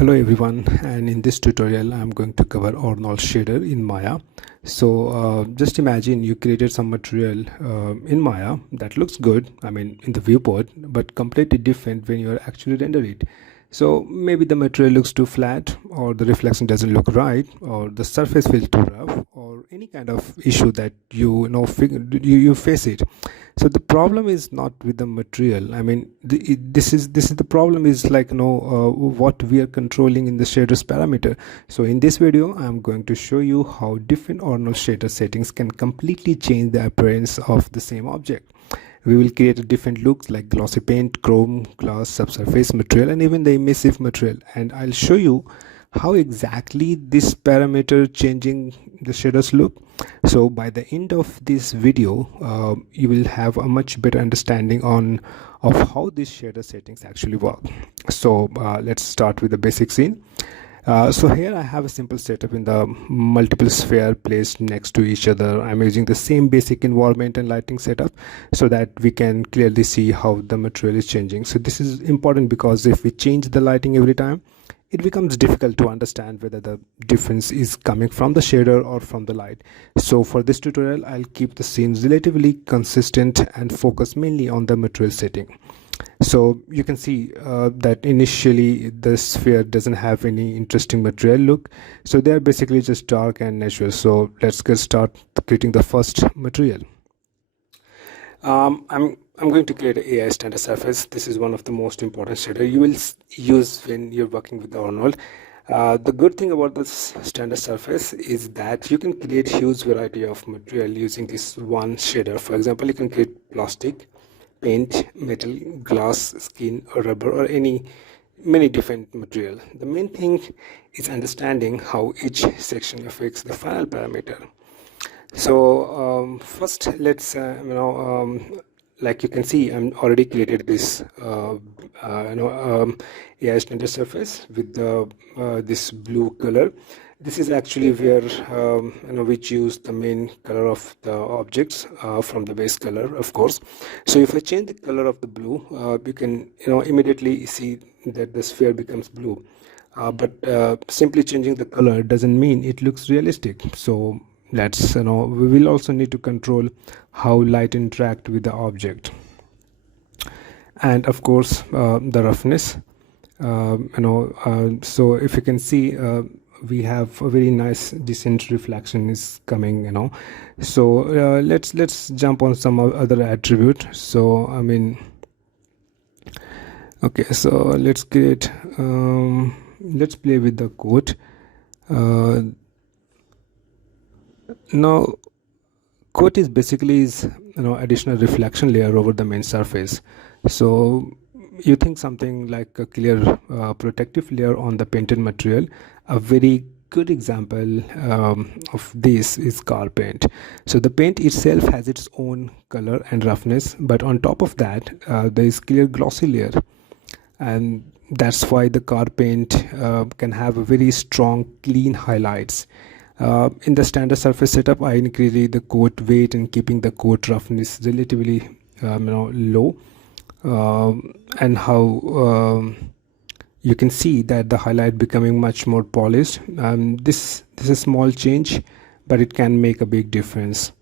Hello everyone, and in this tutorial I'm going to cover Arnold shader in Maya. So just imagine you created some material in Maya that looks good, in the viewport, but completely different when you actually render it. So maybe the material looks too flat, or the reflection doesn't look right, or the surface feels too rough, or any kind of issue that you face it. So the problem is not with the material. This is the problem is what we are controlling in the shaders parameter. So in this video I'm going to show you how different Arnold shader settings can completely change the appearance of the same object. We will create different looks like glossy paint, chrome, glass, subsurface material, and even the emissive material, and I'll show you how exactly this parameter changing the shaders look. So by the end of this video you will have a much better understanding of how these shader settings actually work. So let's start with the basic scene. So here I have a simple setup in the multiple sphere placed next to each other. I'm using the same basic environment and lighting setup so that we can clearly see how the material is changing. So this is important because if we change the lighting every time, it becomes difficult to understand whether the difference is coming from the shader or from the light. So for this tutorial I'll keep the scenes relatively consistent and focus mainly on the material setting. So you can see that initially the sphere doesn't have any interesting material look, so they are basically just dark and natural. So let's get start creating the first material. I'm going to create an aiStandard surface. This is one of the most important shader you will use when you're working with Arnold. The good thing about this standard surface is that you can create huge variety of material using this one shader. For example, you can create plastic, paint, metal, glass, skin, or rubber, or many different material. The main thing is understanding how each section affects the final parameter. So first let's like you can see, I'm already created this aiStandard surface with this blue color. This is actually where we choose the main color of the objects from the base color, of course. So if I change the color of the blue, you can immediately see that the sphere becomes blue. But simply changing the color doesn't mean it looks realistic. So let's we will also need to control how light interact with the object, and of course the roughness. So if you can see, we have a very nice decent reflection is coming. So let's jump on some other attribute. So okay, so let's create let's play with the coat. Now coat is basically additional reflection layer over the main surface. So you think something like a clear protective layer on the painted material. A very good example of this is car paint. So the paint itself has its own color and roughness, but on top of that there is clear glossy layer, and that's why the car paint can have a very strong clean highlights. In the standard surface setup, I increase the coat weight and keeping the coat roughness relatively low, and how you can see that the highlight becoming much more polished. This is a small change, but it can make a big difference.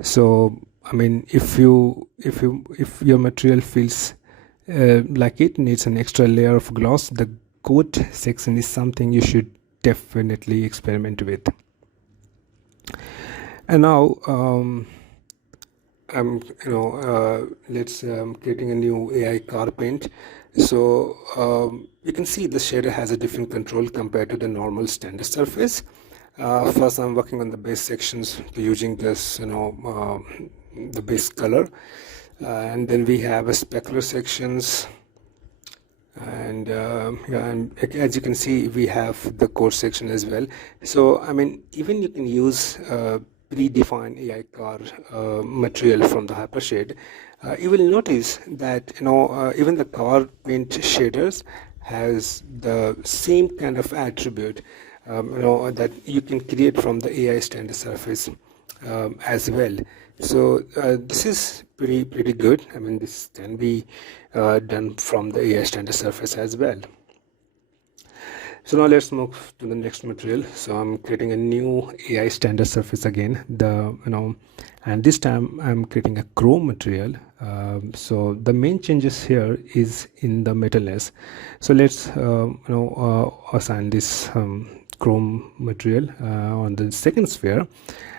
So if your material feels like it needs an extra layer of gloss, the coat section is something you should definitely experiment with. And now let's creating a new AI car paint. So you can see the shader has a different control compared to the normal standard surface. First I'm working on the base sections using this the base color, and then we have a specular sections, and and as you can see we have the core section as well. So even you can use predefined AI car material from the hypershade. You will notice that even the car paint shaders has the same kind of attribute that you can create from the aiStandard surface as well. So this is pretty good. This can be done from the aiStandard surface as well. So now let's move to the next material. So I'm creating a new aiStandard surface again, and this time I'm creating a chrome material. So the main changes here is in the metalness. So let's assign this chrome material on the second sphere,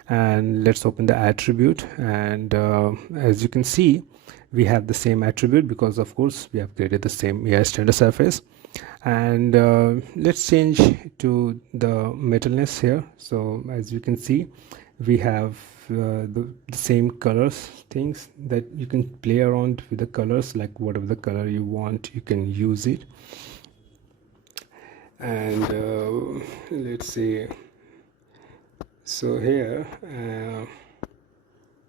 and let's open the attribute. And as you can see, we have the same attribute because of course we have created the same aiStandard surface. And let's change to the metalness here. So as you can see, we have the same colors things that you can play around with the colors, like whatever the color you want, you can use it. And let's see, so here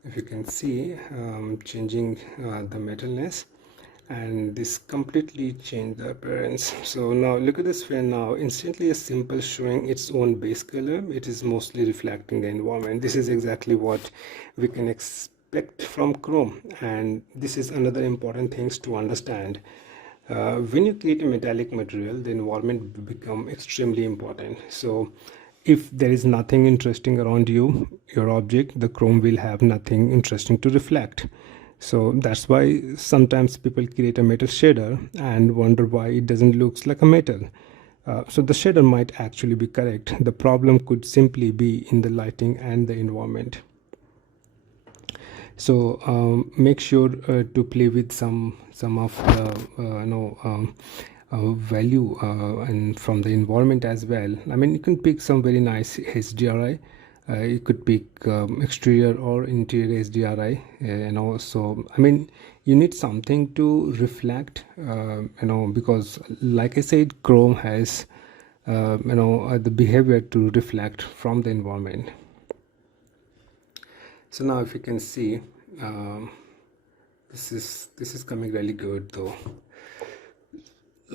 if you can see, changing the metalness, and this completely changed the appearance. So now look at the sphere. Now instantly a simple showing its own base color, it is mostly reflecting the environment. This is exactly what we can expect from chrome, and this is another important things to understand. When you create a metallic material, the environment become extremely important. So if there is nothing interesting around you, your object, the chrome will have nothing interesting to reflect. So that's why sometimes people create a metal shader and wonder why it doesn't look like a metal. So the shader might actually be correct. The problem could simply be in the lighting and the environment. So make sure to play with some of the value and from the environment as well. I mean, you can pick some very nice HDRI. You could pick exterior or interior HDRI, so I mean, you need something to reflect, because like I said, chrome has the behavior to reflect from the environment. So now if you can see, this is coming really good though.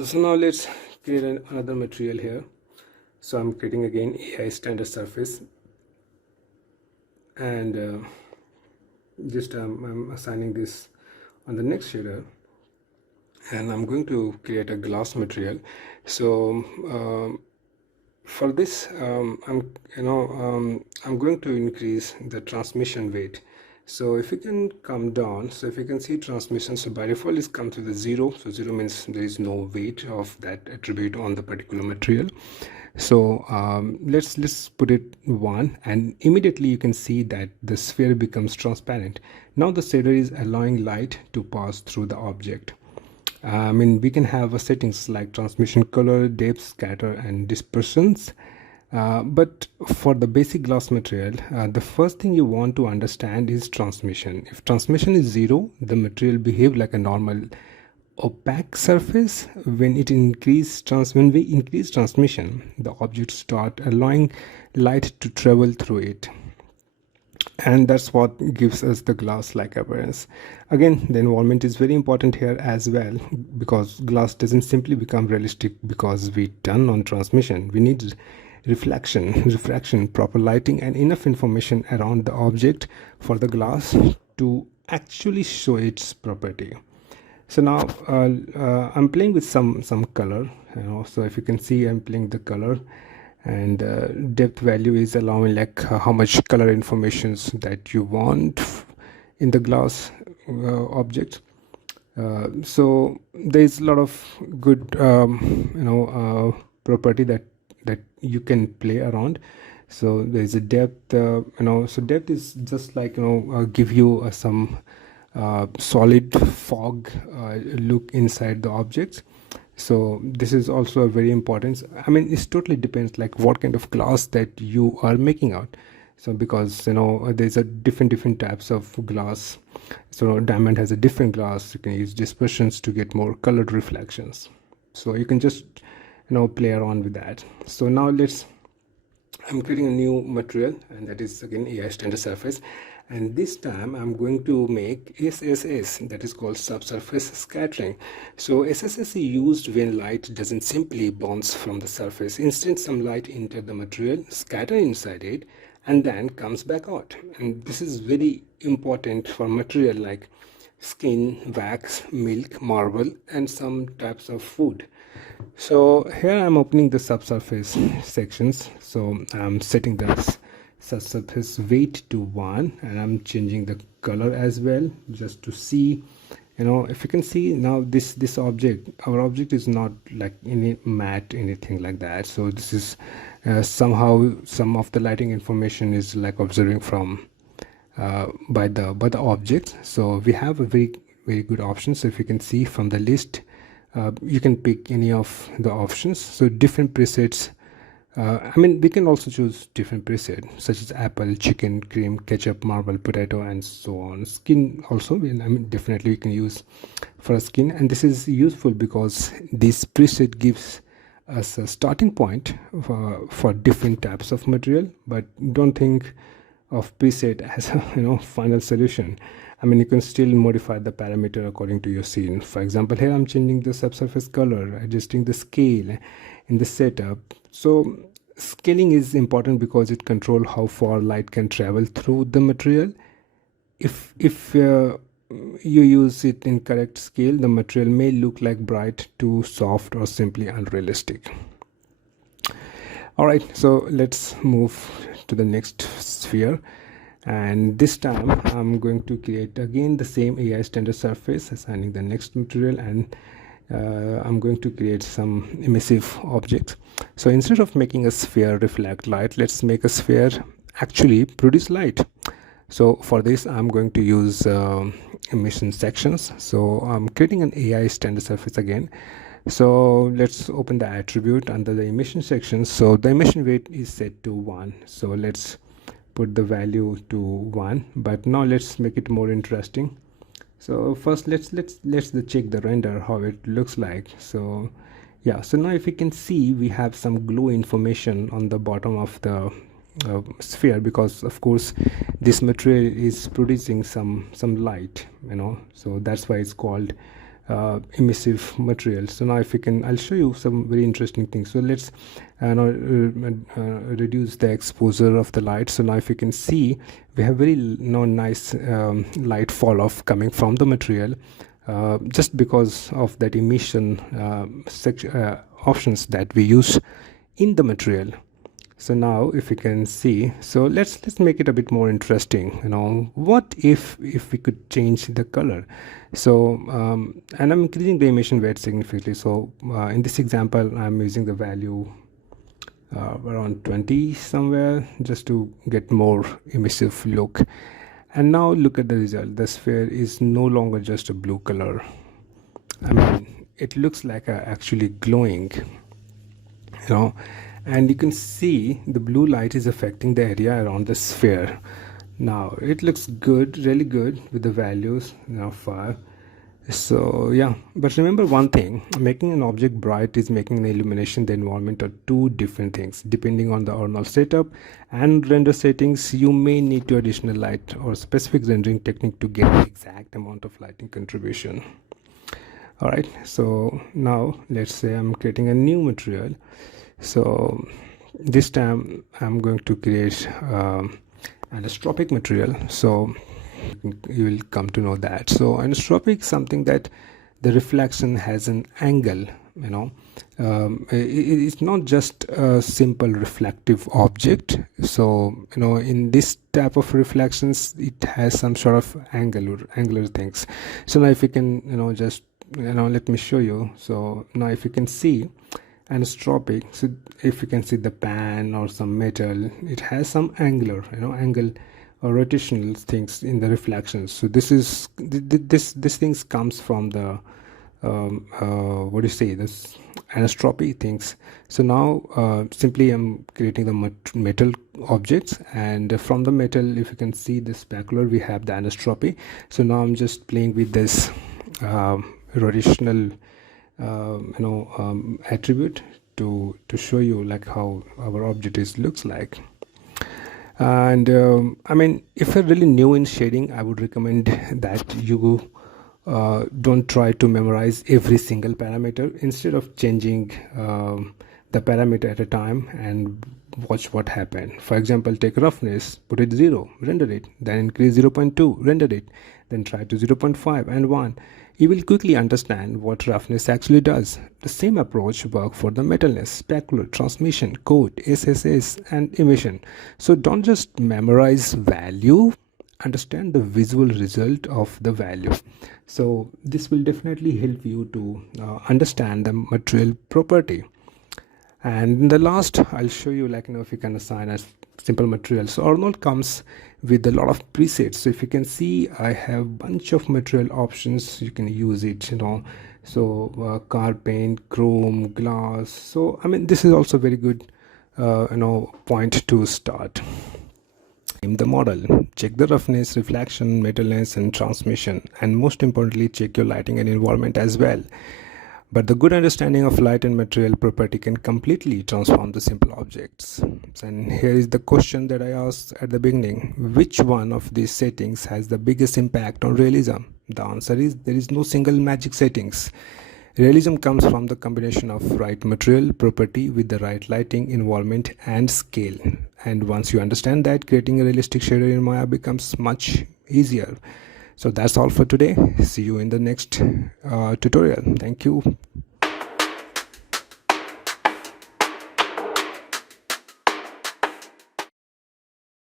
So now let's create another material here. So I'm creating again aiStandard surface, and just I'm assigning this on the next shader, and I'm going to create a glass material. So for this I'm going to increase the transmission weight. So if you can come down, so if you can see transmission, so by default is come to the 0. So 0 means there is no weight of that attribute on the particular material. So let's put it 1, and immediately you can see that the sphere becomes transparent. Now the shader is allowing light to pass through the object. I mean, we can have settings like transmission, color, depth, scatter, and dispersions. But for the basic glass material, the first thing you want to understand is transmission. If transmission is 0, the material behave like a normal opaque surface. When we increase transmission, the objects start allowing light to travel through it, and that's what gives us the glass-like appearance. Again, the environment is very important here as well, because glass doesn't simply become realistic because we turn on transmission. We need refraction, proper lighting, and enough information around the object for the glass to actually show its property. So now I'm playing with some color, so if you can see, I'm playing the color, and depth value is allowing like how much color informations that you want in the glass object. So there is a lot of good property that you can play around. So there is a depth, so depth is just like give you some solid fog look inside the objects. So this is also a very important. I mean, it totally depends like what kind of glass that you are making out. So because there's a different types of glass. So diamond has a different glass. You can use dispersions to get more colored reflections. So you can just play around with that. So now I'm creating a new material, and that is again aiStandard surface, and this time I'm going to make SSS, that is called subsurface scattering. So SSS is used when light doesn't simply bounce from the surface. Instead, some light enter the material, scatter inside it, and then comes back out. And this is very important for material like skin, wax, milk, marble, and some types of food. So here I'm opening the subsurface sections. So I'm setting the subsurface weight to 1, and I'm changing the color as well, just to see, if you can see now, this object, our object is not like any matte, anything like that. So this is somehow some of the lighting information is like observing from by the object. So we have a very good option. So if you can see from the list, you can pick any of the options. So different presets, we can also choose different presets such as apple, chicken, cream, ketchup, marble, potato, and so on. Skin also, definitely you can use for a skin, and this is useful because this preset gives us a starting point for different types of material. But don't think of preset as a final solution. You can still modify the parameter according to your scene. For example, here I'm changing the subsurface color, adjusting the scale in the setup. So scaling is important because it controls how far light can travel through the material. If you use it in correct scale, the material may look like bright, too soft, or simply unrealistic. Alright, so let's move to the next sphere, and this time I'm going to create again the same aiStandard surface, assigning the next material, and I'm going to create some emissive objects. So instead of making a sphere reflect light, let's make a sphere actually produce light. So for this I'm going to use emission sections. So I'm creating an aiStandard surface again. So let's open the attribute under the emission section. So the emission weight is set to 1. So let's put the value to 1, but now let's make it more interesting. So first let's check the render, how it looks like. So yeah, so now if you can see, we have some glow information on the bottom of the sphere, because of course this material is producing some light, so that's why it's called emissive material. So now if you can, I'll show you some very interesting things. So let's reduce the exposure of the light. So now if you can see, we have very nice light fall off coming from the material, just because of that emission options that we use in the material. So now if you can see, so let's make it a bit more interesting. What if we could change the color? So and I'm increasing the emission weight significantly. So in this example I'm using the value around 20 somewhere, just to get more emissive look. And now look at the result. The sphere is no longer just a blue color. It looks like actually glowing, and you can see the blue light is affecting the area around the sphere. Now it looks good, really good with the values 5. So yeah, but remember one thing, making an object bright is making the illumination, the environment, are two different things. Depending on the Arnold setup and render settings, you may need to additional light or specific rendering technique to get the exact amount of lighting contribution. Alright, so now let's say I'm creating a new material. So this time I'm going to create an anisotropic material. So you will come to know that. So anisotropic is something that the reflection has an angle. It's not just a simple reflective object. So in this type of reflections, it has some sort of angular things. So now if you can just let me show you. So now if you can see anisotropic, so if you can see the pan or some metal, it has some angle or rotational things in the reflections. So this things comes from the this anisotropy things. So now simply I'm creating the metal objects, and from the metal, if you can see the specular, we have the anisotropy. So now I'm just playing with this rotational attribute to show you like how our object looks like. And if you're really new in shading, I would recommend that you don't try to memorize every single parameter. Instead of changing the parameter at a time and watch what happened. For example, take roughness, put it 0, render it, then increase 0.2, render it, then try to 0.5 and 1. You will quickly understand what roughness actually does. The same approach works for the metalness, specular, transmission, code, SSS and emission. So don't just memorize value, understand the visual result of the value. So this will definitely help you to understand the material property. And in the last, I'll show you, like, if you can assign a simple material. So Arnold comes with a lot of presets. So if you can see, I have bunch of material options. You can use it, so car paint, chrome, glass. So I mean, this is also very good point to start. Name the model, check the roughness, reflection, metalness and transmission, and most importantly, check your lighting and environment as well. But the good understanding of light and material property can completely transform the simple objects. And here is the question that I asked at the beginning: which one of these settings has the biggest impact on realism? The answer is there is no single magic settings. Realism comes from the combination of right material property with the right lighting, environment and scale. And once you understand that, creating a realistic shader in Maya becomes much easier. So that's all for today. See you in the next tutorial. Thank you.